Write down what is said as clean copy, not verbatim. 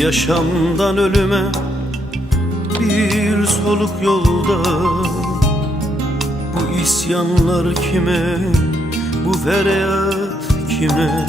Yaşamdan ölüme bir soluk yolda. Bu isyanlar kime, bu feryat kime?